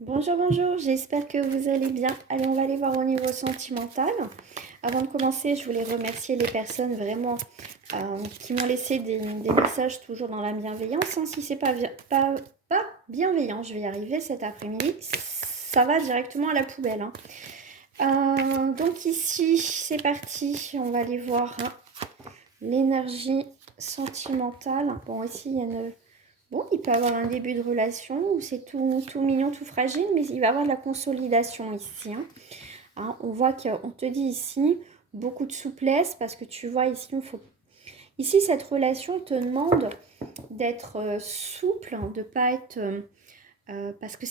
Bonjour, bonjour, j'espère que vous allez bien. Allez, on va aller voir au niveau sentimental. Avant de commencer, je voulais remercier les personnes vraiment qui m'ont laissé des messages toujours dans la bienveillance. Hein. Si c'est pas bienveillant, je vais y arriver cet après-midi, ça va directement à la poubelle. Hein. Donc ici, c'est parti, on va aller voir l'énergie sentimentale. Bon, ici, il y a une... Bon, il peut avoir un début de relation où c'est tout mignon, tout fragile, mais il va avoir de la consolidation ici. Hein, on voit qu'on te dit ici beaucoup de souplesse parce que tu vois ici, ici cette relation te demande d'être souple, hein, de ne pas être... parce que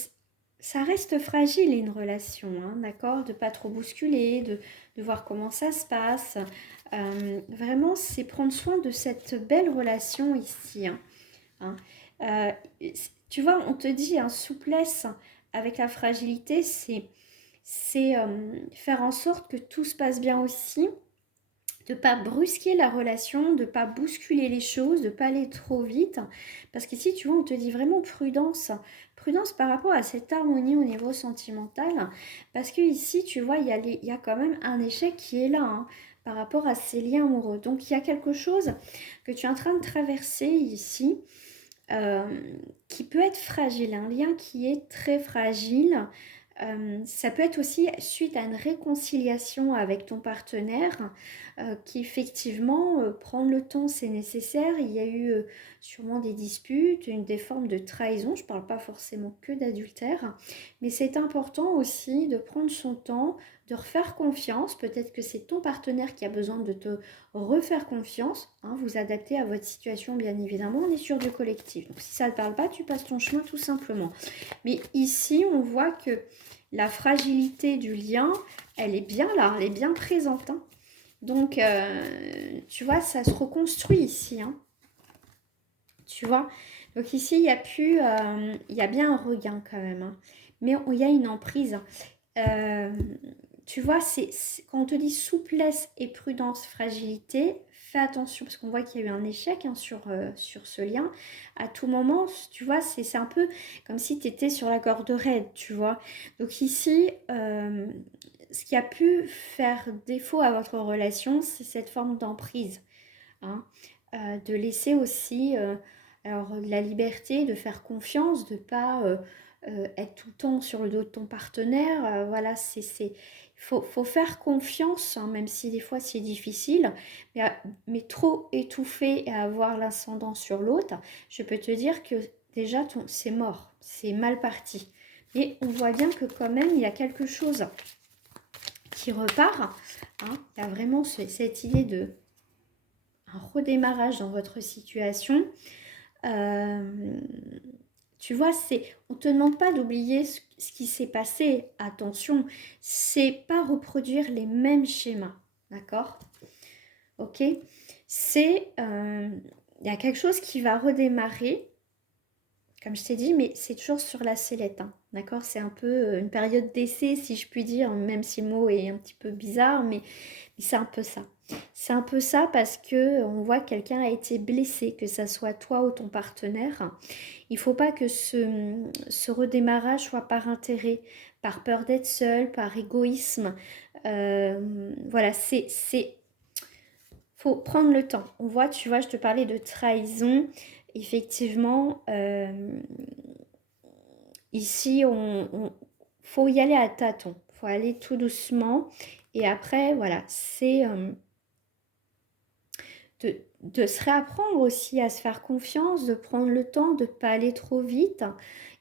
ça reste fragile une relation, hein, d'accord? De ne pas trop bousculer, de voir comment ça se passe. Vraiment, c'est prendre soin de cette belle relation ici. Hein. Euh, Tu vois, on te dit souplesse avec la fragilité, c'est faire en sorte que tout se passe bien aussi, de ne pas brusquer la relation, de ne pas bousculer les choses, de ne pas aller trop vite. Parce qu'ici, tu vois, on te dit vraiment prudence. Prudence par rapport à cette harmonie au niveau sentimental. Parce que ici, tu vois, il y a quand même un échec qui est là. Hein, par rapport à ces liens amoureux. Donc il y a quelque chose que tu es en train de traverser ici euh, qui peut être fragile, un lien qui est très fragile. Ça peut être aussi suite à une réconciliation avec ton partenaire qui effectivement prendre le temps c'est nécessaire. Il y a eu sûrement des disputes, des formes de trahison. Je ne parle pas forcément que d'adultère, mais c'est important aussi de prendre son temps, de refaire confiance. Peut-être que c'est ton partenaire qui a besoin de te refaire confiance, hein, vous adapter à votre situation bien évidemment, on est sur du collectif. Donc si ça ne te parle pas, tu passes ton chemin tout simplement. Mais ici, on voit que la fragilité du lien, elle est bien là, elle est bien présente. Hein. Donc, tu vois, ça se reconstruit ici. Hein. Tu vois. Donc ici, il y a bien un regain quand même. Hein. Mais il y a une emprise. Euh, Tu vois, quand on te dit souplesse et prudence, fragilité, fais attention parce qu'on voit qu'il y a eu un échec sur ce lien. À tout moment, tu vois, c'est un peu comme si tu étais sur la corde raide, tu vois. Donc ici, ce qui a pu faire défaut à votre relation, c'est cette forme d'emprise. Hein. De laisser aussi alors, la liberté de faire confiance, de ne pas être tout le temps sur le dos de ton partenaire. Voilà, faut faire confiance, hein, même si des fois c'est difficile, mais trop étouffé et avoir l'ascendant sur l'autre, je peux te dire que déjà c'est mort, c'est mal parti. Et on voit bien que quand même il y a quelque chose qui repart. Hein. Il y a vraiment cette idée de un redémarrage dans votre situation. Euh, Tu vois, on te demande pas d'oublier ce qui s'est passé. Attention, c'est pas reproduire les mêmes schémas, d'accord? Ok? Il y a quelque chose qui va redémarrer, comme je t'ai dit, mais c'est toujours sur la sellette, hein, d'accord? C'est un peu une période d'essai, si je puis dire, même si le mot est un petit peu bizarre, mais c'est un peu ça. C'est un peu ça parce que on voit que quelqu'un a été blessé, que ça soit toi ou ton partenaire. Il faut pas que ce redémarrage soit par intérêt, par peur d'être seul, par égoïsme. Voilà, faut prendre le temps. On voit, tu vois, je te parlais de trahison. Effectivement, ici, faut y aller à tâtons. Faut aller tout doucement. Et après, voilà, c'est de se réapprendre aussi à se faire confiance, de prendre le temps, de ne pas aller trop vite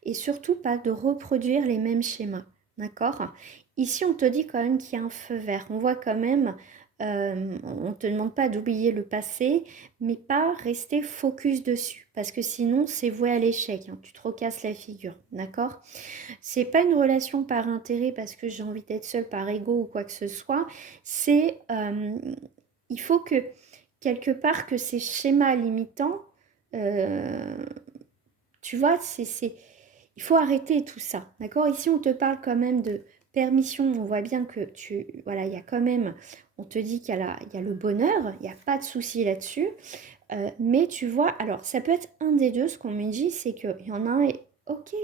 et surtout pas de reproduire les mêmes schémas. D'accord? Ici, on te dit quand même qu'il y a un feu vert. On voit quand même, on ne te demande pas d'oublier le passé, mais pas rester focus dessus parce que sinon, c'est voué à l'échec. Hein. Tu te recasses la figure. D'accord? C'est pas une relation par intérêt parce que j'ai envie d'être seule par ego ou quoi que ce soit. Il faut que quelque part que ces schémas limitants, euh, tu vois, il faut arrêter tout ça, d'accord? Ici, on te parle quand même de permission, on voit bien que voilà, il y a quand même, on te dit il y a le bonheur, il n'y a pas de souci là-dessus, mais tu vois, alors ça peut être un des deux, ce qu'on me dit, c'est qu'il y en a un, et ok,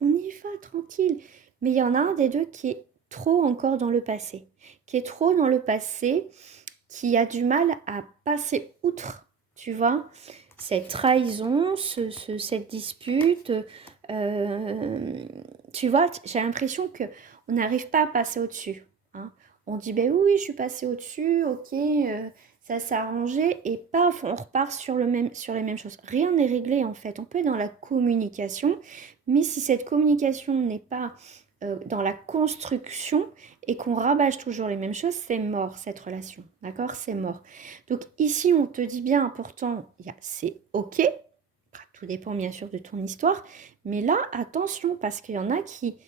on y va tranquille. Mais il y en a un des deux qui est trop encore dans le passé. Qui est trop dans le passé, qui a du mal à passer outre, tu vois, cette trahison, cette dispute. Tu vois, j'ai l'impression que on n'arrive pas à passer au-dessus. Hein. On dit, ben oui, je suis passée au-dessus, ok, ça s'est arrangé, et paf, on repart sur les mêmes choses. Rien n'est réglé en fait. On peut être dans la communication, mais si cette communication n'est pas dans la construction et qu'on rabâche toujours les mêmes choses, c'est mort cette relation. D'accord? C'est mort. Donc ici, on te dit bien, pourtant, c'est ok. Tout dépend bien sûr de ton histoire. Mais là, attention, parce qu'il y en a qui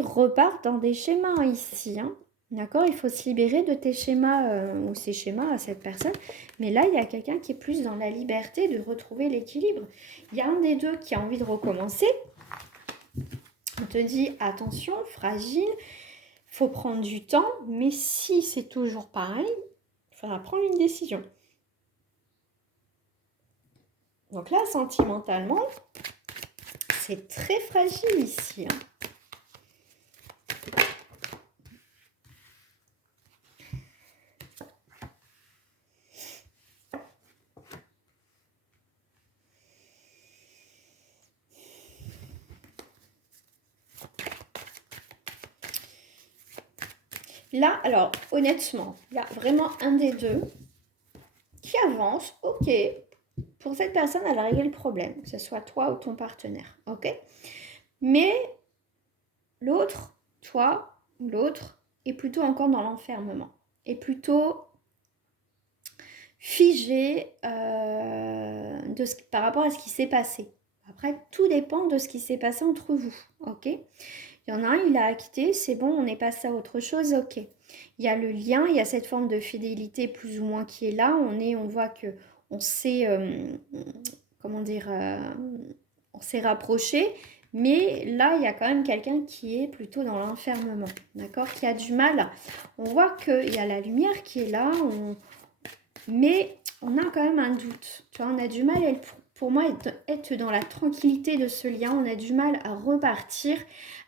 repartent dans des schémas ici. Hein. D'accord? Il faut se libérer de tes schémas ou ces schémas à cette personne. Mais là, il y a quelqu'un qui est plus dans la liberté de retrouver l'équilibre. Il y a un des deux qui a envie de recommencer. On te dit, attention, fragile, faut prendre du temps, mais si c'est toujours pareil, il faudra prendre une décision. Donc là, sentimentalement, c'est très fragile ici. Hein. Là, alors, honnêtement, il y a vraiment un des deux qui avance, ok. Pour cette personne, elle a réglé le problème, que ce soit toi ou ton partenaire, ok. Mais l'autre, toi ou l'autre, est plutôt encore dans l'enfermement, est plutôt figé par rapport à ce qui s'est passé. Après, tout dépend de ce qui s'est passé entre vous, ok. Il y en a un, il a acquitté, c'est bon, on est passé à autre chose, ok. Il y a le lien, il y a cette forme de fidélité plus ou moins qui est là. On voit que on s'est, comment dire, on s'est rapproché, mais là, il y a quand même quelqu'un qui est plutôt dans l'enfermement, d'accord, qui a du mal. On voit qu'il y a la lumière qui est là, mais on a quand même un doute. Tu vois, on a du mal, pour moi, être dans la tranquillité de ce lien. On a du mal à repartir,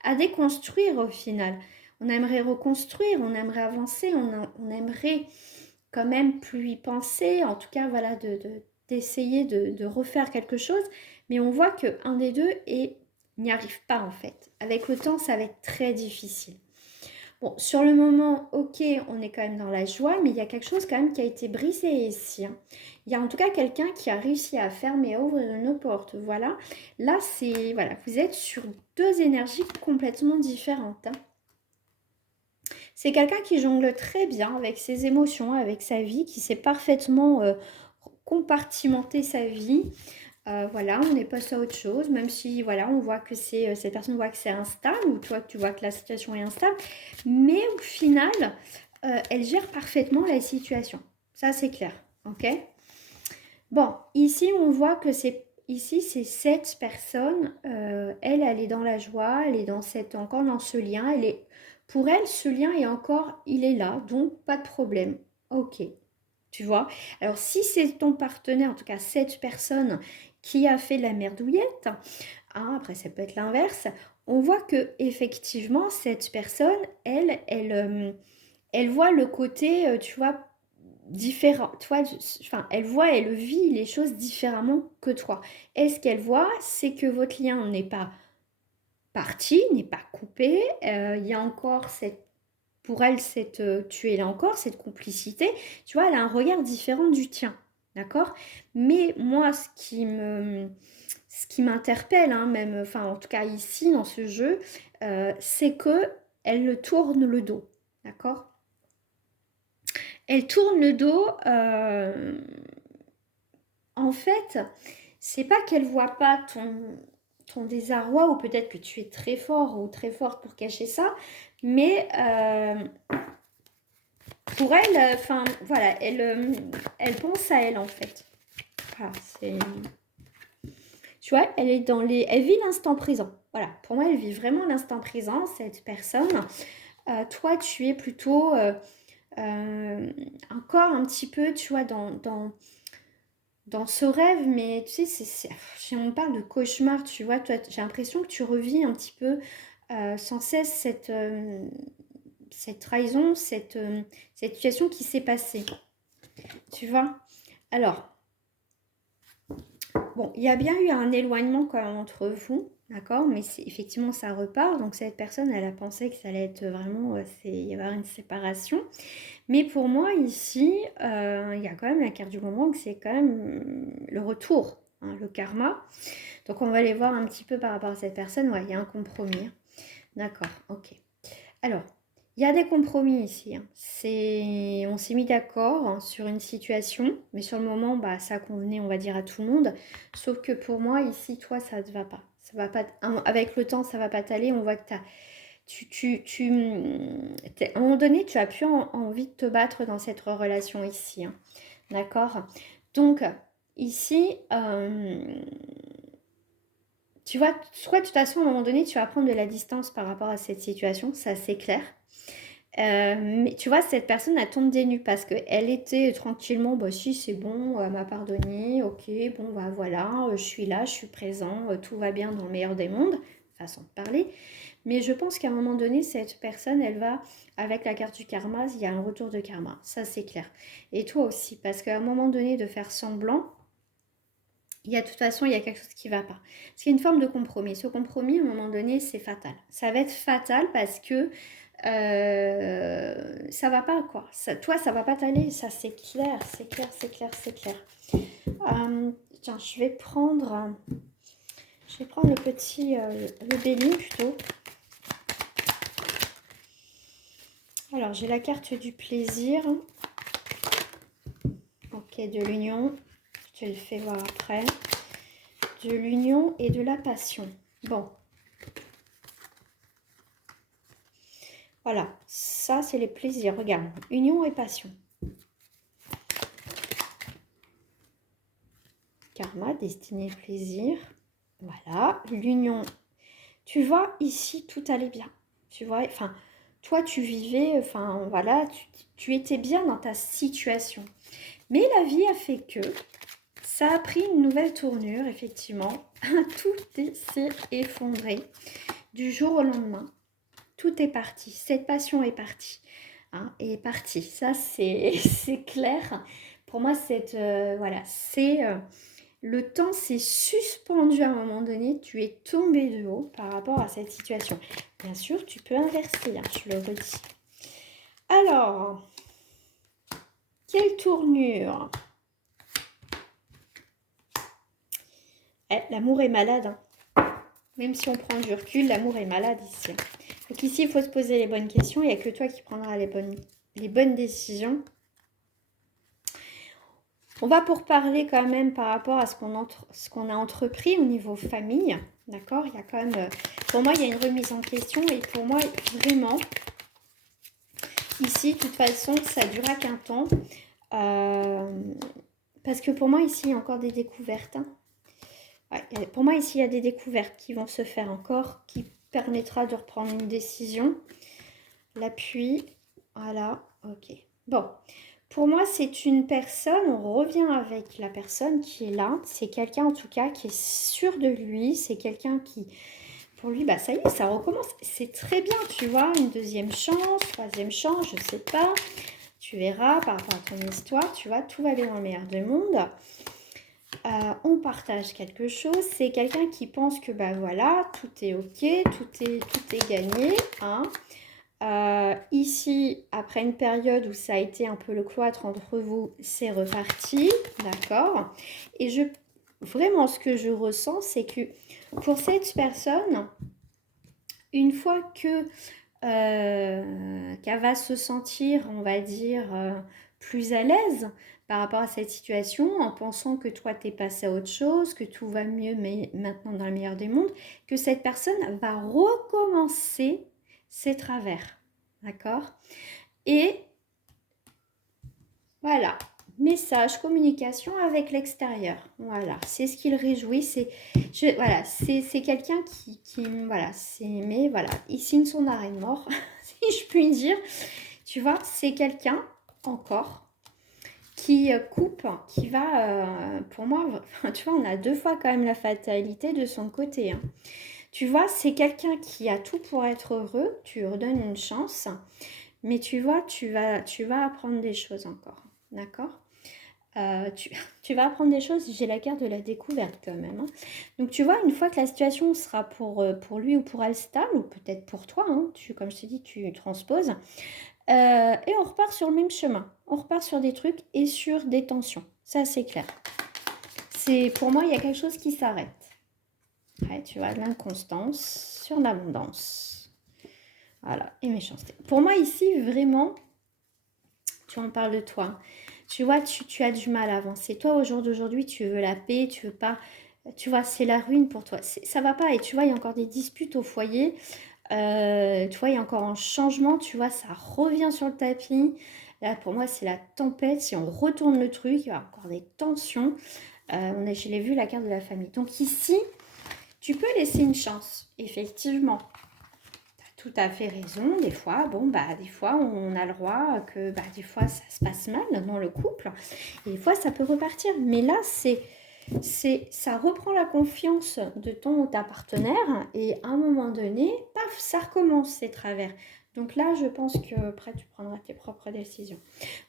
à déconstruire au final. On aimerait reconstruire, on aimerait avancer, on aimerait quand même plus y penser. En tout cas, voilà, d'essayer de refaire quelque chose. Mais on voit qu'un des deux n'y arrive pas en fait. Avec le temps, ça va être très difficile. Bon, sur le moment, ok, on est quand même dans la joie, mais il y a quelque chose quand même qui a été brisé ici. Hein. Il y a en tout cas quelqu'un qui a réussi à fermer, à ouvrir une porte. Voilà. Là, voilà, vous êtes sur deux énergies complètement différentes. Hein. C'est quelqu'un qui jongle très bien avec ses émotions, avec sa vie, qui sait parfaitement compartimenter sa vie. Voilà, on est passé à autre chose, même si voilà, on voit que cette personne voit que c'est instable, ou toi tu vois que la situation est instable, mais au final, elle gère parfaitement la situation. Ça c'est clair, ok? Bon, ici on voit que c'est cette personne, elle est dans la joie, elle est encore dans ce lien, pour elle, ce lien est encore, il est là, donc pas de problème, ok. Tu vois? Alors, si c'est ton partenaire, en tout cas cette personne qui a fait la merdouillette, hein, après ça peut être l'inverse, on voit que effectivement cette personne, elle voit le côté, tu vois, différent. Enfin, elle voit, elle vit les choses différemment que toi. Et ce qu'elle voit, c'est que votre lien n'est pas parti, n'est pas coupé. Il y a encore pour elle, tu es là encore, cette complicité, tu vois, elle a un regard différent du tien, d'accord? Mais moi, ce qui m'interpelle, hein, même, enfin, en tout cas ici, dans ce jeu, c'est que elle le tourne le dos, d'accord? Elle tourne le dos, en fait, c'est pas qu'elle voit pas ton désarroi, ou peut-être que tu es très fort ou très forte pour cacher ça, mais pour elle, enfin voilà, elle pense à elle en fait. Voilà, tu vois, elle vit l'instant présent. Voilà, pour moi, elle vit vraiment l'instant présent, cette personne. Toi, tu es plutôt encore un petit peu, tu vois, dans ce rêve, mais tu sais, si on parle de cauchemar, tu vois, toi, j'ai l'impression que tu revis un petit peu sans cesse cette trahison, cette situation qui s'est passée, tu vois. Alors, bon, il y a bien eu un éloignement quand même entre vous, d'accord, mais effectivement, ça repart. Donc, cette personne, elle a pensé que ça allait être vraiment, il y avoir une séparation. Mais pour moi, ici, il y a quand même la carte du moment que c'est quand même le retour, hein, le karma. Donc, on va aller voir un petit peu par rapport à cette personne. Ouais, il y a un compromis. D'accord, ok. Alors, il y a des compromis ici, hein. On s'est mis d'accord, hein, sur une situation, mais sur le moment, bah, ça convenait, on va dire, à tout le monde. Sauf que pour moi, ici, toi, ça ne te va pas. Ça va pas. Avec le temps, ça va pas t'aller. On voit que à un moment donné, tu as plus envie de te battre dans cette relation ici, hein. D'accord? Donc, ici, tu vois, soit de toute façon, à un moment donné, tu vas prendre de la distance par rapport à cette situation, ça c'est clair. Mais tu vois, cette personne, elle tombe des nues parce qu'elle était tranquillement, bah si, c'est bon, elle m'a pardonné, ok, bon, bah voilà, je suis là, je suis présent, tout va bien dans le meilleur des mondes, façon de parler. Mais je pense qu'à un moment donné, cette personne, elle va, avec la carte du karma, il y a un retour de karma, ça c'est clair. Et toi aussi, parce qu'à un moment donné, de faire semblant, il y a de toute façon, il y a quelque chose qui ne va pas. Parce qu'il y a une forme de compromis. Ce compromis, à un moment donné, c'est fatal. Ça va être fatal parce que ça va pas, quoi. Toi, ça va pas t'aller. Ça, c'est clair, c'est clair, c'est clair, c'est clair. Tiens, je vais prendre le bélier plutôt. Alors, j'ai la carte du plaisir. Ok, de l'union. Je te le fais voir après. De l'union et de la passion. Bon. Voilà, ça c'est les plaisirs. Regarde, union et passion. Karma, destinée, plaisir. Voilà, l'union. Tu vois, ici, tout allait bien. Tu vois, enfin, toi, tu vivais, enfin, voilà, tu étais bien dans ta situation. Mais la vie a fait que ça a pris une nouvelle tournure, effectivement. Tout s'est effondré du jour au lendemain. Tout est parti. Cette passion est partie. Hein, est partie. Ça, c'est clair. Pour moi, voilà, le temps s'est suspendu à un moment donné. Tu es tombé de haut par rapport à cette situation. Bien sûr, tu peux inverser, hein, je le redis. Alors, quelle tournure? L'amour est malade, hein. Même si on prend du recul, l'amour est malade ici. Donc ici, il faut se poser les bonnes questions. Il n'y a que toi qui prendras les bonnes décisions. On va pour parler quand même par rapport à ce qu'on a entrepris au niveau famille. D'accord? Il y a quand même... pour moi, il y a une remise en question. Et pour moi, vraiment, ici, de toute façon, ça durera qu'un temps. Parce que pour moi, ici, il y a encore des découvertes. Hein. Ouais, pour moi, ici, il y a des découvertes qui vont se faire encore, qui permettra de reprendre une décision. L'appui, voilà, ok. Bon, pour moi, c'est une personne, on revient avec la personne qui est là. C'est quelqu'un, en tout cas, qui est sûr de lui. C'est quelqu'un qui, pour lui, bah ça y est, ça recommence. C'est très bien, tu vois, une deuxième chance, troisième chance, je sais pas. Tu verras par rapport à ton histoire, tu vois, tout va bien dans le meilleur des mondes. On partage quelque chose. C'est quelqu'un qui pense que, bah voilà, tout est ok, tout est gagné, hein. Ici, après une période où ça a été un peu le cloître entre vous, c'est reparti, d'accord. Et vraiment, ce que je ressens, c'est que pour cette personne, une fois que qu'elle va se sentir, on va dire, plus à l'aise par rapport à cette situation, en pensant que toi, t'es passé à autre chose, que tout va mieux, mais maintenant dans le meilleur des mondes, que cette personne va recommencer ses travers. D'accord? Et voilà, message, communication avec l'extérieur. Voilà, c'est ce qui le réjouit. Voilà, c'est quelqu'un voilà, mais voilà, il signe son arrêt de mort, si je puis dire. Tu vois, c'est quelqu'un, encore, qui coupe, qui va, pour moi, tu vois, on a deux fois quand même la fatalité de son côté, hein. Tu vois, c'est quelqu'un qui a tout pour être heureux, tu lui redonnes une chance, mais tu vois, tu vas apprendre des choses encore, d'accord? Tu, tu vas apprendre des choses, j'ai la carte de la découverte quand même, hein. Donc tu vois, une fois que la situation sera pour lui ou pour elle stable, ou peut-être pour toi, hein, comme je te dis, tu transposes, et on repart sur le même chemin. On repart sur des trucs et sur des tensions. Ça, c'est clair. Pour moi, il y a quelque chose qui s'arrête. Ouais, tu vois, de l'inconstance sur l'abondance. Voilà, et méchanceté. Pour moi, ici, vraiment, tu en parles de toi. Tu vois, tu as du mal à avancer. Toi, au jour d'aujourd'hui, tu veux la paix, tu veux pas... Tu vois, c'est la ruine pour toi. Ça va pas. Et tu vois, il y a encore des disputes au foyer. Tu vois, il y a encore un changement. Tu vois, ça revient sur le tapis. Là, pour moi, c'est la tempête. Si on retourne le truc, il y a encore des tensions. Je l'ai vu, la carte de la famille. Donc ici, tu peux laisser une chance, effectivement. Tu as tout à fait raison. Des fois, des fois, on a le droit que, des fois, ça se passe mal dans le couple. Et des fois, ça peut repartir. Mais là, ça reprend la confiance de ton ou ta partenaire. Et à un moment donné, paf, ça recommence ces travers. Donc là, je pense que après, tu prendras tes propres décisions.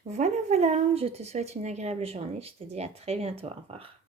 Voilà, voilà. Je te souhaite une agréable journée. Je te dis à très bientôt. Au revoir.